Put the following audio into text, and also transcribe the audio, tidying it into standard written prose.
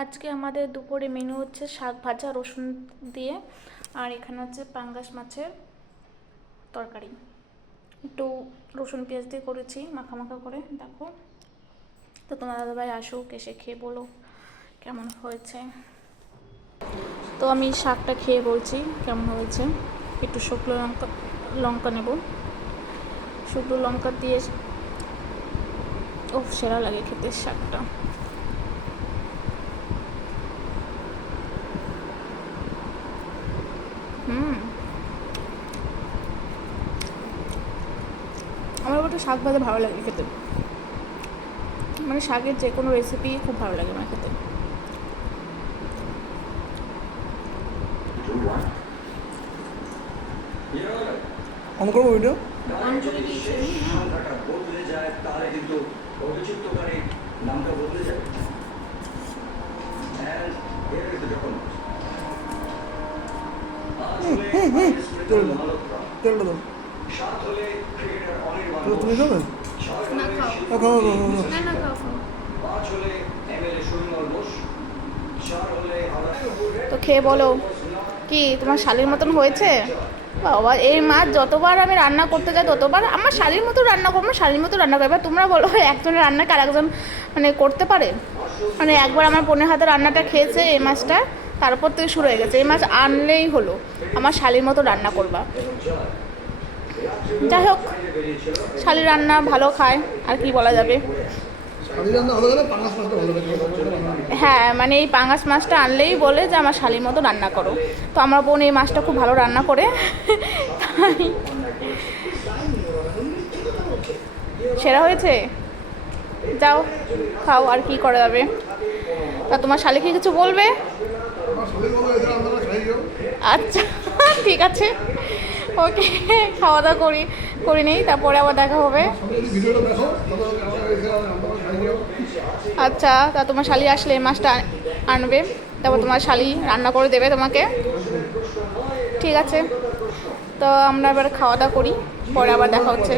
আজকে আমাদের দুপুরে মেনু হচ্ছে শাক ভাজা রসুন দিয়ে, আর এখানে হচ্ছে পাঙ্গাস মাছের তরকারি। একটু রসুন পেঁয়াজ দিয়ে করেছি মাখা মাখা করে, দেখো। তো তোমার দাদাভাই আসুক, এসে খেয়ে বলো কেমন হয়েছে। তো আমি শাকটা খেয়ে বলছি কেমন হয়েছে। একটু শুকনো লঙ্কা লঙ্কা নেব, শুকনো লঙ্কা দিয়ে ও সেরা লাগে খেতে শাকটা। আমার ওটা শাক ভাজা ভালো লাগে খেতে, মানে শাকের যে কোনো রেসিপি খুব ভালো লাগে আমার খেতে। অন করবো ভিডিও। সংখ্যাটা বদলে যায় তাহলে কিন্তু অভিযুক্তকারী নামটা বদলে যাবে। And here is the document. তেলটা দাও। সাত হলে ক্রিকেটার অনির্বাণ তুমি খাবে? ছয় হলে পাঁচ হলে এমএলএ সুরিমল বোস, চার হলে তো খেয়ে বলো কি তোমার শালির মতন হয়েছে। বাবা, এই মাছ যতবার আমি রান্না করতে যাই ততবার আমার শালির মতো রান্না করবো, শালির মতো রান্না করবো। তোমরা বলো একজনের রান্নাকে আর একজন মানে করতে পারে? মানে একবার আমার বোনের হাতে রান্নাটা খেয়েছে এই মাছটা, তারপর থেকে শুরু হয়ে গেছে এই মাছ আনলেই হলো আমার শালির মতো রান্না করবা। যাই হোক, শালির রান্না ভালো খায়, আর কি বলা যাবে। হ্যাঁ, মানে এই পাঙাশ মাছটা আনলেই বলে যে আমার শালির মতো রান্না করো। তো আমার বোন এই মাছটা খুব ভালো রান্না করে, তাই সেরা হয়েছে। যাও খাও, আর কি করা যাবে। তা তোমার শালিকে কিছু বলবে? আচ্ছা ঠিক আছে, ওকে, খাওয়া দাওয়া করি নেই, তারপরে আবার দেখা হবে। আচ্ছা, তা তোমার শালি আসলে এই মাছটা আনবে, তারপর তোমার শালি রান্না করে দেবে তোমাকে। ঠিক আছে, তো আমরা এবার খাওয়া দাওয়া করি, পরে আবার দেখা হচ্ছে।